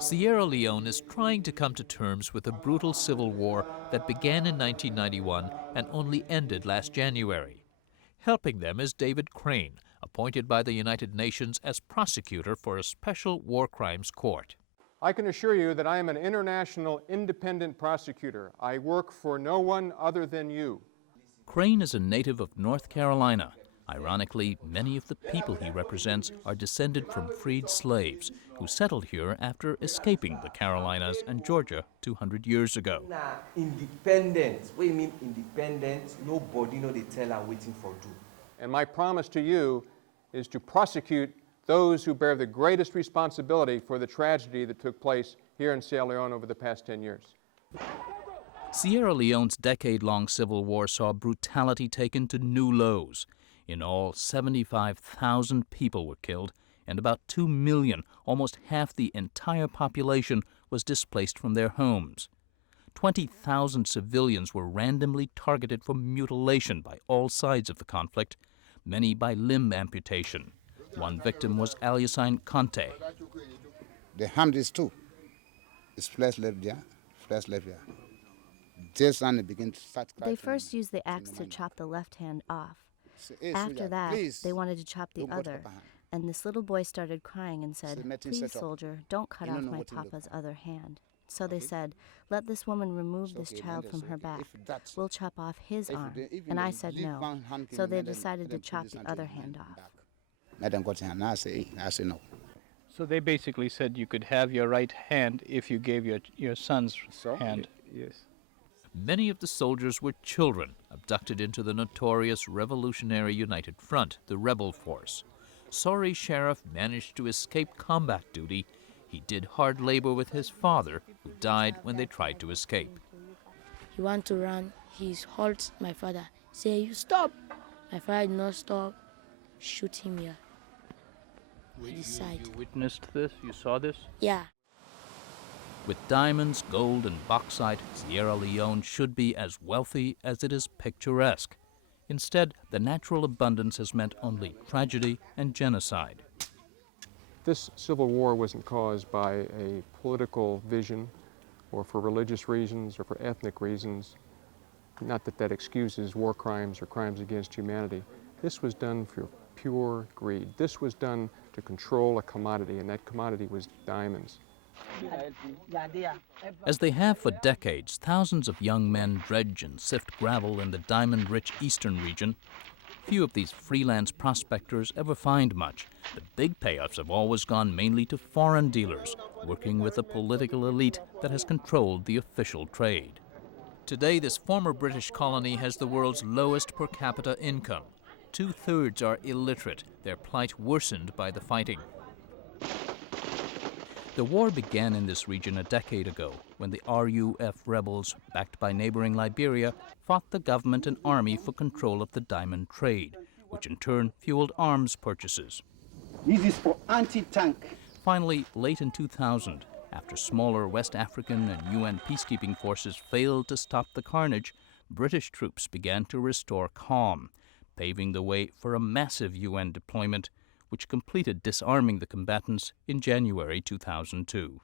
Sierra Leone is trying to come to terms with a brutal civil war that began in 1991 and only ended last January. Helping them is David Crane, appointed by the United Nations as prosecutor for a special war crimes court. I can assure you that I am an international independent prosecutor. I work for no one other than you. Crane is a native of North Carolina. Ironically, many of the people he represents are descended from freed slaves who settled here after escaping the Carolinas and Georgia 200 years ago. Independence. What do you mean independence? Nobody know they tell her waiting for do. And my promise to you is to prosecute those who bear the greatest responsibility for the tragedy that took place here in Sierra Leone over the past 10 years. Sierra Leone's decade-long civil war saw brutality taken to new lows. In all, 75,000 people were killed, and about 2 million, almost half the entire population, was displaced from their homes. 20,000 civilians were randomly targeted for mutilation by all sides of the conflict, many by limb amputation. One victim was Aliasine Conte. The hand is two. It's flesh left there, flesh left here. Just and begin to start. They first used the axe to chop the left hand off. After that, they wanted to chop the other, and this little boy started crying and said, "Please, soldier, don't cut off my papa's other hand." So they said, "Let this woman remove this child from her back. We'll chop off his arm." And I said no. So they decided to chop the other hand off. I say no. So they basically said you could have your right hand if you gave your son's hand. Yes. Many of the soldiers were children, abducted into the notorious Revolutionary United Front, the rebel force. Sorry Sheriff managed to escape combat duty. He did hard labor with his father, who died when they tried to escape. He want to run. He halts my father. Say, "You stop." My father did not stop. Shoot him here. You witnessed this? You saw this? Yeah. With diamonds, gold, and bauxite, Sierra Leone should be as wealthy as it is picturesque. Instead, the natural abundance has meant only tragedy and genocide. This civil war wasn't caused by a political vision or for religious reasons or for ethnic reasons. Not that that excuses war crimes or crimes against humanity. This was done for pure greed. This was done to control a commodity, and that commodity was diamonds. As they have for decades, thousands of young men dredge and sift gravel in the diamond-rich eastern region. Few of these freelance prospectors ever find much. The big payoffs have always gone mainly to foreign dealers, working with a political elite that has controlled the official trade. Today, this former British colony has the world's lowest per capita income. 2/3 are illiterate, their plight worsened by the fighting. The war began in this region a decade ago when the RUF rebels, backed by neighboring Liberia, fought the government and army for control of the diamond trade, which in turn fueled arms purchases. This is for anti-tank. Finally, late in 2000, after smaller West African and UN peacekeeping forces failed to stop the carnage, British troops began to restore calm, paving the way for a massive UN deployment which completed disarming the combatants in January 2002.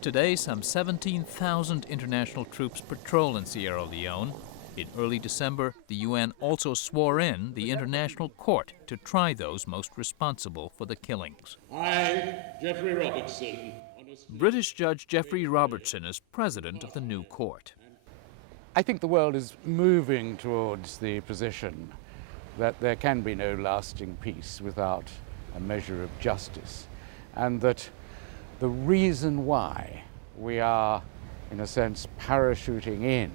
Today, some 17,000 international troops patrol in Sierra Leone. In early December, the UN also swore in the International Court to try those most responsible for the killings. I, Geoffrey Robertson. British Judge Geoffrey Robertson is president of the new court. I think the world is moving towards the position that there can be no lasting peace without a measure of justice, and that the reason why we are, in a sense, parachuting in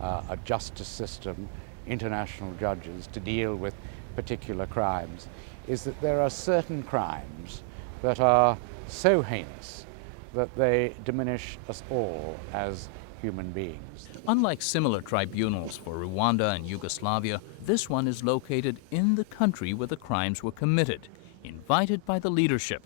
a justice system, international judges to deal with particular crimes, is that there are certain crimes that are so heinous that they diminish us all as human beings. Unlike similar tribunals for Rwanda and Yugoslavia, this one is located in the country where the crimes were committed, invited by the leadership.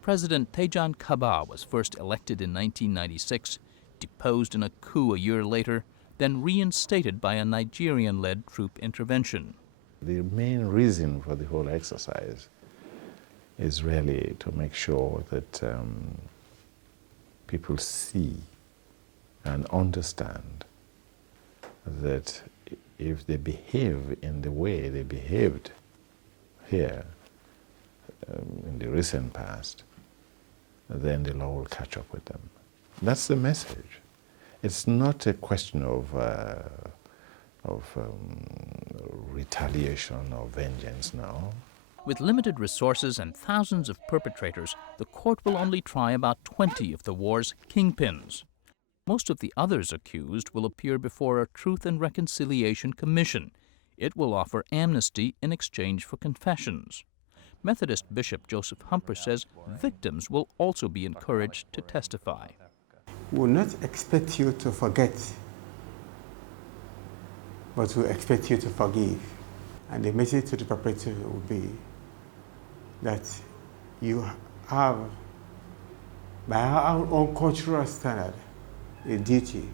President Tejan Kaba was first elected in 1996, deposed in a coup a year later, then reinstated by a Nigerian-led troop intervention. The main reason for the whole exercise is really to make sure that people see and understand that if they behave in the way they behaved here in the recent past, then the law will catch up with them. That's the message. It's not a question of retaliation or vengeance now. With limited resources and thousands of perpetrators, the court will only try about 20 of the war's kingpins. Most of the others accused will appear before a Truth and Reconciliation Commission. It will offer amnesty in exchange for confessions. Methodist Bishop Joseph Humper says victims will also be encouraged to testify. We will not expect you to forget, but we expect you to forgive. And the message to the perpetrator will be that you have, by our own cultural standard, a duty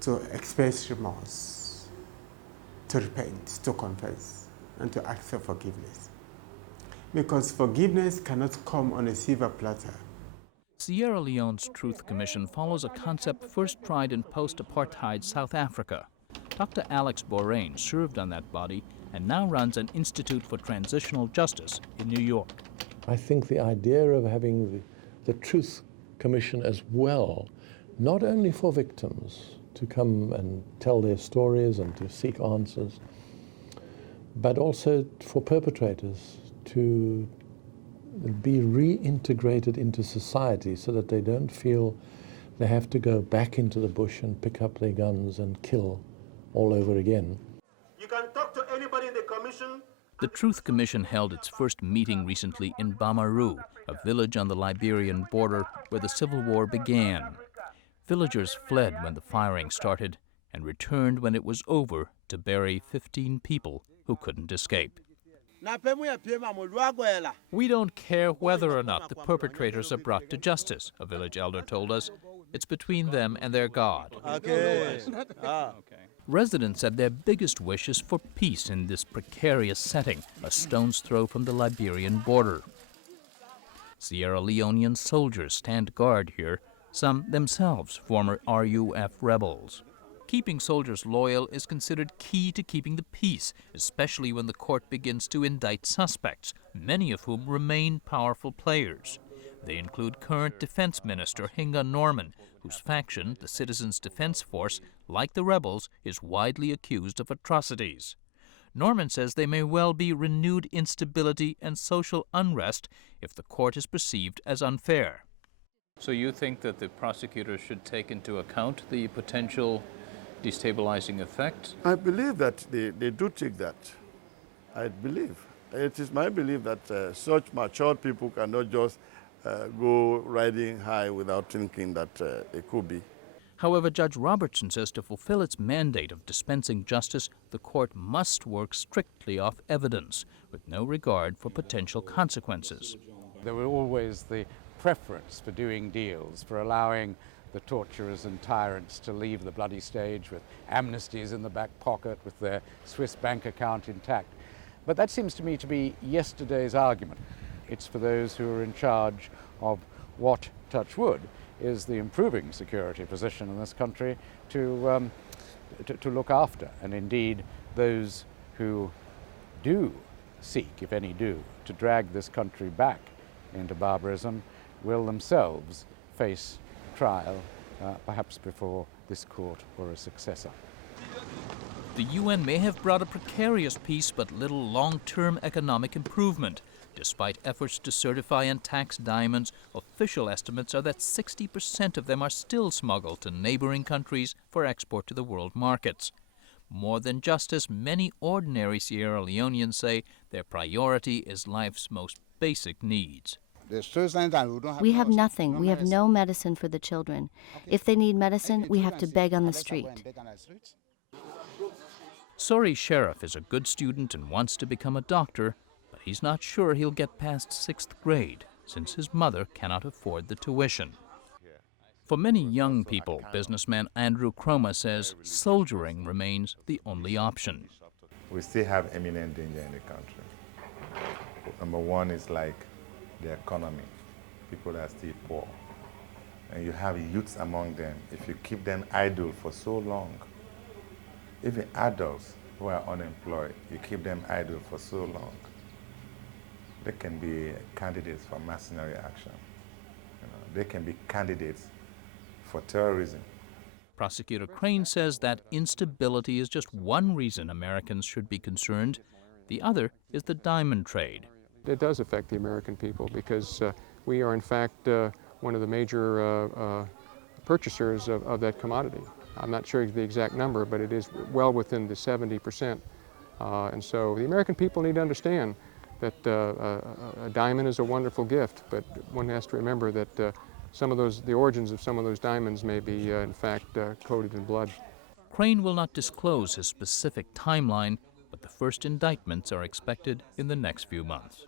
to express remorse, to repent, to confess, and to ask for forgiveness. Because forgiveness cannot come on a silver platter. Sierra Leone's Truth Commission follows a concept first tried in post-apartheid South Africa. Dr. Alex Borain served on that body and now runs an Institute for Transitional Justice in New York. I think the idea of having the Truth Commission as well, not only for victims to come and tell their stories and to seek answers, but also for perpetrators to be reintegrated into society so that they don't feel they have to go back into the bush and pick up their guns and kill all over again. You can talk to anybody in the commission. The Truth Commission held its first meeting recently in Bamaru, a village on the Liberian border where the Civil War began. Villagers fled when the firing started and returned when it was over to bury 15 people who couldn't escape. We don't care whether or not the perpetrators are brought to justice, a village elder told us. It's between them and their God. Okay. Residents said their biggest wish is for peace in this precarious setting, a stone's throw from the Liberian border. Sierra Leonean soldiers stand guard here, some themselves former RUF rebels. Keeping soldiers loyal is considered key to keeping the peace, especially when the court begins to indict suspects, many of whom remain powerful players. They include current Defense Minister Hinga Norman, whose faction, the Citizens Defense Force, like the rebels, is widely accused of atrocities. Norman says there may well be renewed instability and social unrest if the court is perceived as unfair. So you think that the prosecutors should take into account the potential destabilizing effect? I believe that they do take that. I believe. It is my belief that such mature people cannot just go riding high without thinking that it could be. However, Judge Robertson says to fulfill its mandate of dispensing justice, the court must work strictly off evidence, with no regard for potential consequences. There were always the preference for doing deals, for allowing the torturers and tyrants to leave the bloody stage with amnesties in the back pocket, with their Swiss bank account intact. But that seems to me to be yesterday's argument. It's for those who are in charge of what, touch wood, is the improving security position in this country to look after. And indeed, those who do seek, if any do, to drag this country back into barbarism will themselves face trial, perhaps before this court or a successor. The UN may have brought a precarious peace but little long-term economic improvement. Despite efforts to certify and tax diamonds, official estimates are that 60% of them are still smuggled to neighboring countries for export to the world markets. More than justice, many ordinary Sierra Leoneans say their priority is life's most basic needs. We have nothing. We have no medicine for the children. If they need medicine, we have to beg on the street. Sori Sheriff is a good student and wants to become a doctor, but he's not sure he'll get past 6th grade since his mother cannot afford the tuition. For many young people, businessman Andrew Croma says soldiering remains the only option. We still have imminent danger in the country. people. Number one is like the economy. People are still poor. And you have youths among them. If you keep them idle for so long, even adults who are unemployed, you keep them idle for so long, they can be candidates for mercenary action. They can be candidates for terrorism. Prosecutor Crane says that instability is just one reason Americans should be concerned. The other is the diamond trade. It does affect the American people because we are, in fact, one of the major purchasers of that commodity. I'm not sure the exact number, but it is well within the 70%. And so the American people need to understand that a diamond is a wonderful gift, but one has to remember that the origins of some of those diamonds may be, in fact, coated in blood. Crane will not disclose his specific timeline, but the first indictments are expected in the next few months.